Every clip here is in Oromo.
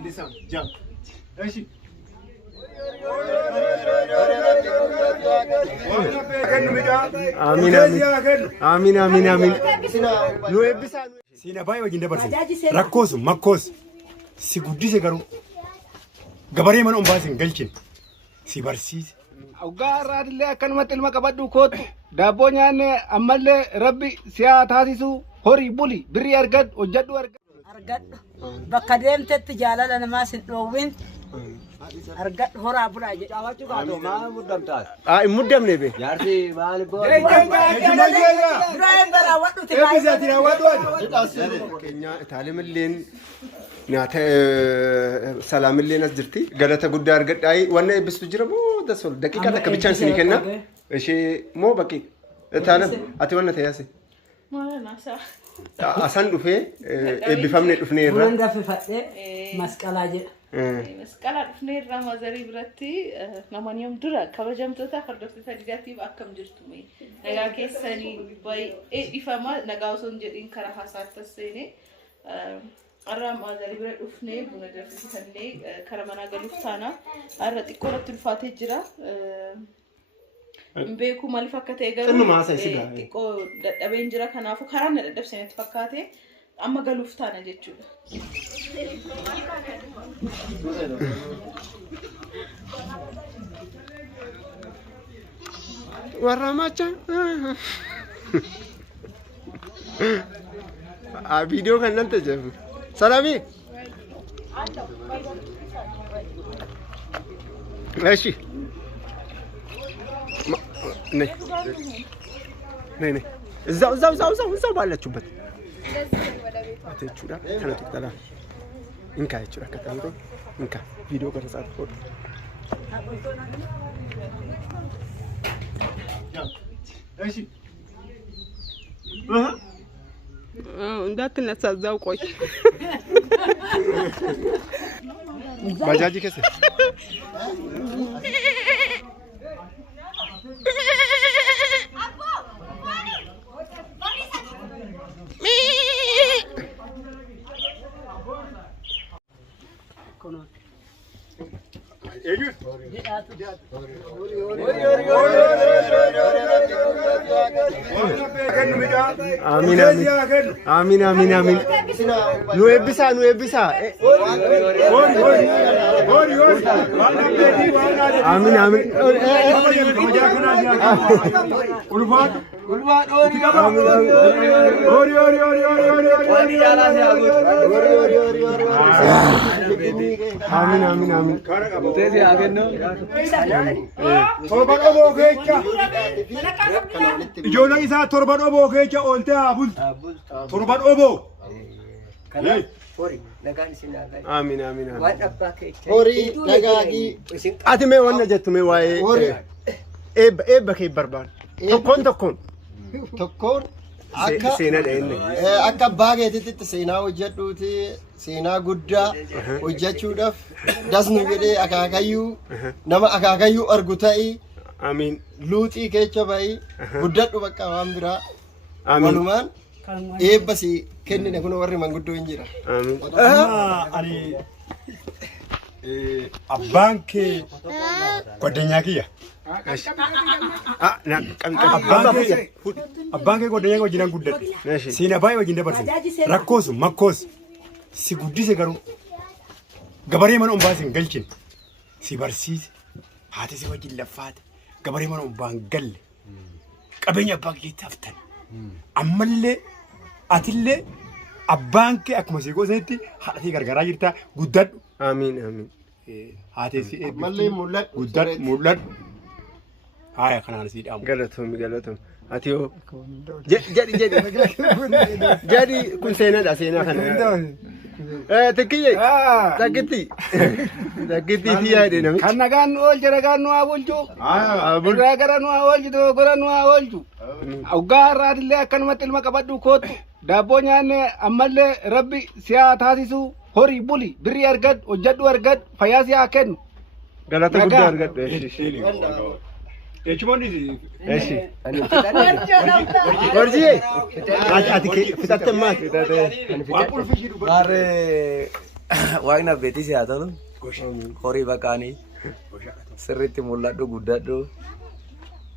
اللسان جاب ايش آمين آمين آمين آمين نو إبسا سينا باي وجين دبر ركوس مكوس سيقودي سكرو غبري من أمباسين قلشين سيبرسيس أوغار اللي كان مثل ما كبدو كوت دابونيا أمال ربي سيات هاسيسو هوري بولي بري أرجد وجدو أرجد بقدم تتجالا لنا ما سنوين أرجد هورا براجي ما مدام تاس مدام نبي يارتي ما نبغى برايم برا وقت تلاقي كينيا تعلم اللين نعت سلام اللين أزدرتي قالت أقول دار قد أي وانا بستجرب مو ده سول دقيقة ده كم تشانس نيكنا إيش مو بقي تعلم أتمنى تياسي ما ناسا أسان دفع بفهمني دفني من الرا دفع فتح مسكالاجي مسكالا دفني الرا ما زري برتي نمان يوم درا كبجام توتا خردت تجاتي بأكم جرتومي نجا كيساني باي بفهمه نجاوسون جدين كره حسات تسيني أرام ما زري برت دفني بندر في سنة كرمانا قلوفتانا أردت كورة الفاتحة جرا بيكو مالي فكّته إيجابي. إنه ما سايسيبها. تكو دبين جرا كنافو خرانة دب سنة فكّته أما قلوفتانا جتشو. وراماچا فيديو كان تجيب سلامي ماشي ني زاو ባላችሁበት አትቹዳ ተነጥተላ እንካ ይቹዳ ከተንቶ እንካ ቪዲዮ ቀረጻት ፎቶ እሺ እንዳትነሳ እዛው ቆይ ባጃጂ ከሰ آمين آمين آمين آمين نو إبسا آمين آمين آمين آمين آمين تيجي آخرنا torban oboo keecha ijoolleen isaa torban oboo keecha oolte haa bultu torban oboo amiin amiin horii dagaagii ati mee wanna jettu mee waa'ee eebba kee barbaadu tokkoon akka seenaa dha'inne akka abbaa keetitti seenaa hojjedhuuti seenaa guddaa hojjechuudhaaf dasnu jedhee akaakayyuu nama akaakayyuu argu ta'ii amiin luuxii keecha ba'ii guddadhu bakka waan biraa walumaan eebba si kennine kun warri manguddoo hin jira ani abbaan kee goddanyaa kiyya abbaan kee goddanyaa wajjinaan guddadhe seenaa baay'ee wajjin dabarsine rakkoos makkoos si guddise garuu gabaree mana umbaasin galchin si barsiise haati si wajjin laffaate gabaree mana umbaan galle qabeenya abbaa keetti haftan ammallee atillee abbaan kee akkuma si goosanitti haati gargaaraa jirta guddadhu amiin amiin haati si mallee mul'adhu mul'adhu haya kanaan si dhaamu galatoom ati yoo jadi kun seenaadha seenaa kana تكية تكتي فيها دينامي كنا كانوا أول جرا كانوا أولجو برا كانوا أولجو كانوا أولجو أوغار اللي كان مثل ما كبدو كوت دابونيا أمال ربي سيات هاسيسو هوري بولي بري أرجد وجدو أرجد فياسي أكن غلطة كده أرجد إيش موني إيش ورجيه أتيك فتاة مات بار Waaqna beetii si haa ta'u. Horii baqaanii sirriitti mul'adhu guddadhu.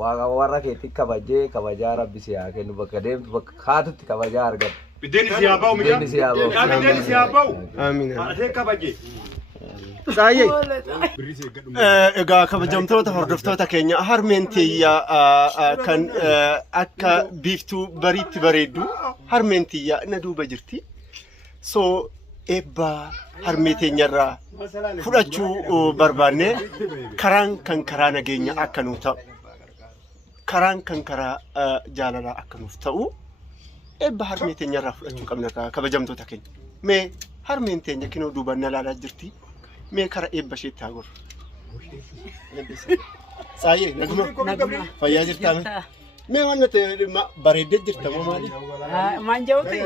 Waaqa warra keetti kabajaa rabbi si haa kennu bakka deemtu bakka kaatutti kabajaa argadhu. Biddeen si haa ba'u midhaan. Biddeen si haa ba'u. Amiin. Haatee kabajee. Saayee. Egaa kabajamtoota hordoftoota keenya harmeen tiyyaa kan akka biiftuu bariitti bareeddu harmeen tiyyaa na duuba jirti. So eebba harmee teenyarraa fudhachuu barbaanne karaan kan karaa nageenya akka nuuf ta'u karaan kan karaa jaalalaa akka nuuf ta'u eebba harmee teenyarraa fudhachuu qabna kabajamtoota keenya. Mee harmeen teenya kinoo duuba na ilaalaa jirti. Mee kara eebba isheetti haa gorru. Saayee naguma fayyaa jirtaa mee? Mee waan ta'e bareeddee jirta moo maali? Maan jawuti?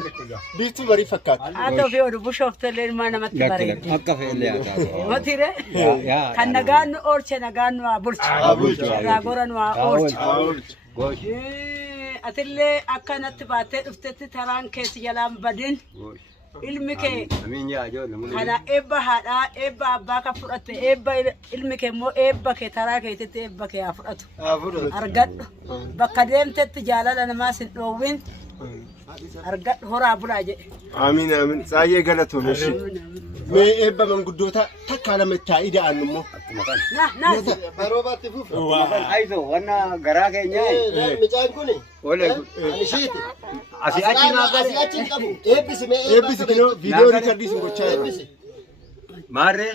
Biiftuu barii fakkaata. Haa ta'u fi oduu bushooftallee ilmaa namatti bareeddi. Akka fe'ellee haa taatu. Mootire? Kan nagaan nu oolche nagaan nu haa bulchu. Irraa gora nu haa oolchu. Atillee akka natti baattee dhuftetti taraan keessi jalaan badin. Ilmi kee kana eebba haadhaa eebba abbaa kan fudhatte eebba ilmi kee immoo eebba kee taraa keetitti eebba kee haa fudhatu argadhu bakka deemtetti jaalala namaa sin dhoowwin argadhu horaa bulaa jedhe. Amiin amiin saayee galatoome shi. Mee eebba manguddoota takkaa lama taa'ii da'an immoo. Baroobaatti fufu. Ayiso wanna garaa keenya. Micaan kuni. Olee. Anishiiti. Asii achi naa Asii achi hin qabu. Eebbisi mee eebbisi kinoo viidiyoo riikardii sin gochaa eebbisi. Maarree.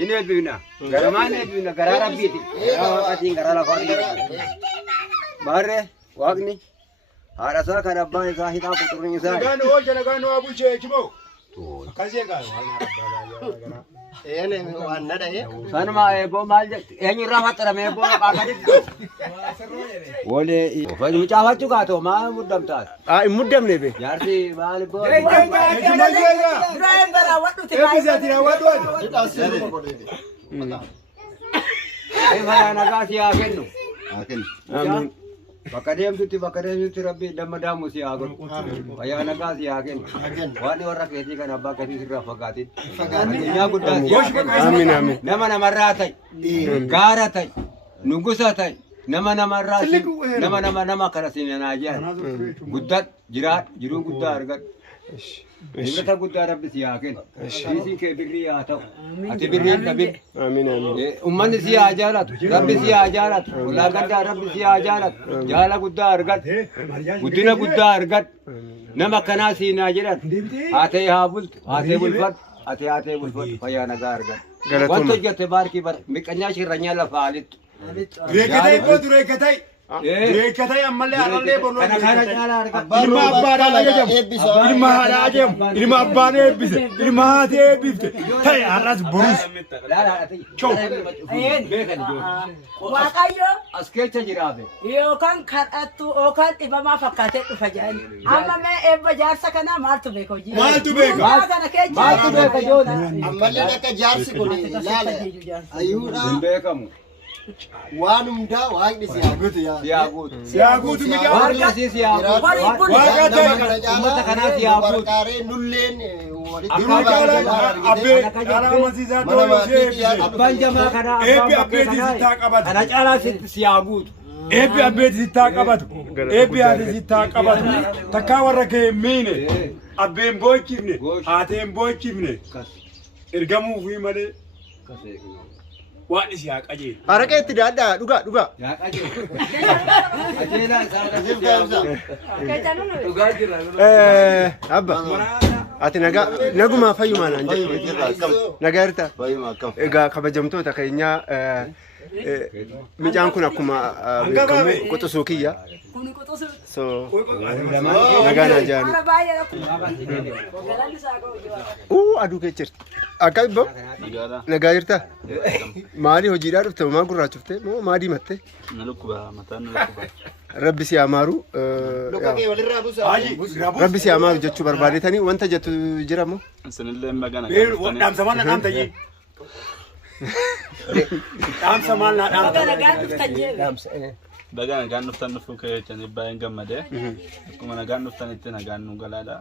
Inni eebbifna. Garamaan eebbifna garaa rabbiiti. Garaa waaqatiin garaa lafaati. Maarree waaqni. Haadha isaa kan abbaan isaa hidhaa quxurri isaa. Nagaan oolcha nagaan waa bulchee kimoo. Akkasii egaa waan na dha'ee. Sanuma eeboo maal jetti? Eenyurraa faxxarame eeboo qaaqaditti. Wolee uffanni mucaafachuu kaatoo maal muddamtaas? Hin muddamne be. Jaarsi maal eeboo? Duraan bara wadhuti. eebbisi ati raawwadhu ati. Fayaa nagaa si haa kennu. Amiin. Bakka deemtutti rabbi damma daamu si haa godhu. Fayyaa nagaa si haa kennu. Waan warra keetii kan abbaa keetii sirraa fagaatin. Addunyaa guddaa si haa kennu. Amiin amiin. Nama namarraa ta'i. Gaara ta'i. Nugusa ta'i. Nama namarraa si. Nama kana si nanaa jiran. Guddadhu jiraadhu jiruu guddaa argadhu. Himata guddaa rabbi si haa kennu. Isiin kee birrii haa ta'u. Ati birriin dhabin. Amiin amiin. Ummanni si haa jaalatu. Rabbi si haa jaalatu. Ulaa gaddaa rabbi si haa jaalatu. Jaala guddaa argadhu. Guddina guddaa argadhu. Nama akkanaa si naa jedhan. Haatee haa bultu. Haatee bulfadhu. Haatee bulfadhu. Fayyaa nagaa argadhu. Wanta hojjette baarkii bara. Miqanyaa shirranyaa lafa haalittu. Reekkatai kootu reekkatai. Reekkatai ammallee harallee bonoo. Kana caalaa argadhu. Ilma abbaadhaan ajajamu. Ilma haadhaa ajajamu. Ilma abbaan eebbise. Ilma haati eebbifte. Ta'e har'as borus. Waaqayyo As keessa jiraate. yookaan kadhattu yookaan dhibamaa fakkaatee dhufa jedhani. Amma mee eebba jaarsa kanaa maaltu beeka hojii? Maaltu beeka? Waa kana keessa. Maaltu beeka joona? Ammallee akka jaarsi kun laala. Ayyuudha. Hin beekamu. Waan hundaa waaqni si haa guutu yaa. Si haa guutu. Si haa guutu midhaan. Waaqni asii si haa guutu. Waaqa ta'e. Uummata kanaa si haa guutu. Barqaaree nulleen walitti Ilma caalaa abbee caalaa amansiisaa ta'uu ishee eebbise. Abbaan jamaa kanaa Eebbi abbaan bakkee abbeetii sittaa kanaa qabatu. kana caalaa si haa guutu. Eebbi abbeetii sittaa qabatu. Eebbi haati sittaa qabatu. Takkaa warra kee hin miine. Abbeen boochifne. Haateen boochifne. Ergamuu fi malee. Waan isi haa qajeelu. Haraqee itti daadhaa dhugaa dhugaa. Yaa qajeelu. Qajeelaa isaa dhugaa jira. Abba. Ati nagumaa fayyumaa naan jedhu. Nagaa jirta? Egaa kabajamtoota keenyaa mijaan kun akkuma beekamu quxisuu kiyya. Kuni qotosu. So nagaa naa jaanu. Ara baay'ee rakkoo. Galanni isaa ga'u. Aduu kee jirti. Akka ibbo? Nagaa jirta? Maali hojiidhaa dhufte maa gurraachuftee moo maa diimattee? Rabbi si amaaru. Rabbi si amaaru jechuu barbaadetanii wanta jettu jira moo? Dhaamsa maal na dhaamta jee? Dhaamsa maal na dhaamta? Nagaan dhuftan jee. Baga nagaan dhuftan dhufuu keeyyatanii baay'een gammadee akkuma nagaan dhuftanitti nagaan nu galaadha.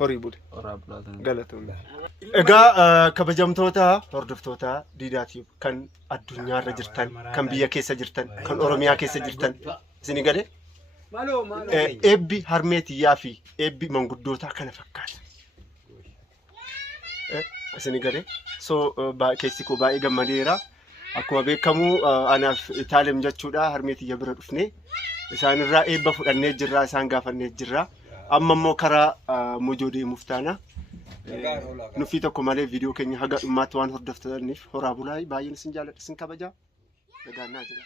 Horii bule. Horaa bulaa Galatoomne. Egaa kabajamtoota hordoftoota diidaatiif kan addunyaarra jirtan, kan biyya keessa jirtan, kan Oromiyaa keessa jirtan isin gale eebbi harmeetiyyaa fi eebbi manguddootaa kana fakkaata. Isin gale so keessi koo baay'ee gammadeera. Akkuma beekamu anaaf Itaalem jechuudha harmeetiyya bira dhufne isaanirraa eebba fudhannee jirra isaan gaafannee jirra. Amma immoo karaa Mojoo deemuuf taana. Nufi tokko malee viidiyoo keenya haga dhummaatti waan hordoftaniif horaa bulaa baay'een isin jaalladha isin kabajaa. Nagaannaa jira.